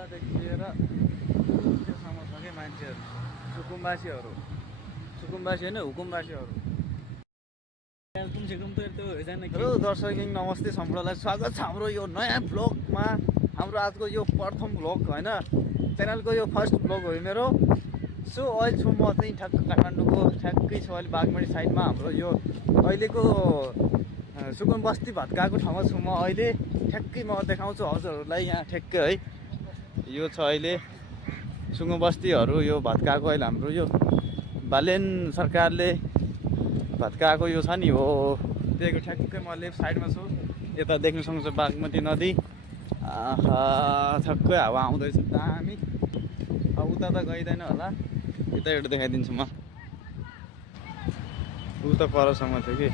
उतादेखि लिएर त्योसम्म छ कि मान्छेहरू सुकुम्बासीहरू होइन हुकुमबासीहरू। हेलो दर्शक नमस्ते सम्पूर्णलाई स्वागत छ हाम्रो यो नयाँ ब्लगमा। हाम्रो आजको यो प्रथम ब्लग होइन, च्यानलको यो फर्स्ट ब्लग हो मेरो। सो अहिले छु म चाहिँ ठ्याक्क काठमाडौँको ठ्याक्कै छ अहिले बागमती साइडमा। हाम्रो यो अहिलेको सुकुम बस्ती भत्काएको ठाउँमा छु म अहिले। ठ्याक्कै म देखाउँछु हजुरहरूलाई यहाँ ठ्याक्कै है। यो छ अहिले सुकुम बस्तीहरू यो भत्काएको अहिले हाम्रो यो बालेन सरकारले भत्काएको यो छ नि हो, त्यहीको ठ्याक्कै म लेफ्ट साइडमा छु। यता देख्न सक्नुहुन्छ बागमती नदी। ठ्याक्कै हावा आउँदैछ दामी। अब उता त गइँदैन होला, यतैबाट देखाइदिन्छु म। उता परसम्म थियो कि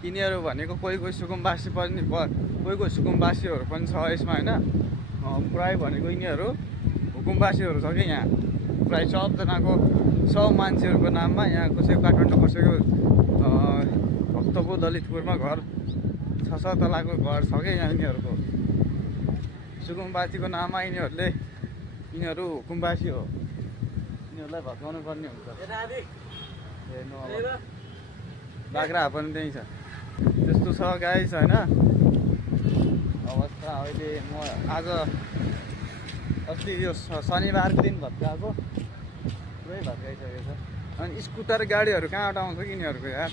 यिनीहरू भनेको कोही कोही सुकुम्बासी पनि कोही सुकुम्बासीहरू पनि छ यसमा होइन। प्राय भनेको यिनीहरू हुकुमबासीहरू छ कि यहाँ। प्राय सबजनाको सब मान्छेहरूको नाममा यहाँ कसैको काठमाडौँ, कसैको भक्तपुर ललितपुरमा घर 6-7 तलाको घर छ कि यहाँ यिनीहरूको। सुकुम्बासीको नाममा यिनीहरू हुकुमबासी हो। यिनीहरूलाई भत्काउनु पर्ने हुन्छ। हेर्नु अब बाख्रा पनि त्यहीँ छ। त्यस्तो छ गाइस होइन अवस्था। अहिले म आज अस्ति यो शनिबारको दिन भत्काएको, पुरै भत्काइसकेको छ। अनि स्कुटर गाडीहरू कहाँबाट आउँछ कि यिनीहरूको यार।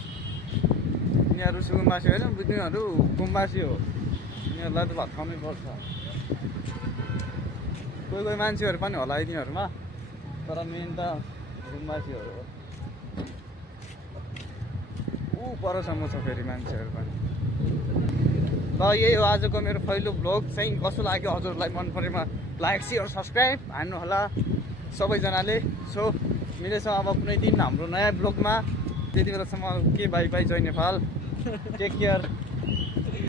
यिनीहरू सुकुम्बासी होइन, यिनीहरू हुकुमबासी हो। यिनीहरूलाई त भत्काउनै पर्छ। कोही कोही मान्छेहरू पनि होला यिनीहरूमा, तर मेन त हुकुमबासीहरू हो। परसम्म छ फेरि मान्छेहरू पनि। ल यही हो आजको मेरो पहिलो ब्लग चाहिँ। कस्तो लाग्यो हजुरलाई, मन परेमा लाइक सेयर सब्सक्राइब हान्नु होला सबैजनाले। सो मिलेछ अब कुनै दिन हाम्रो नयाँ ब्लगमा। त्यति बेलासम्म के बाई बाई, जय नेपाल, टेक केयर।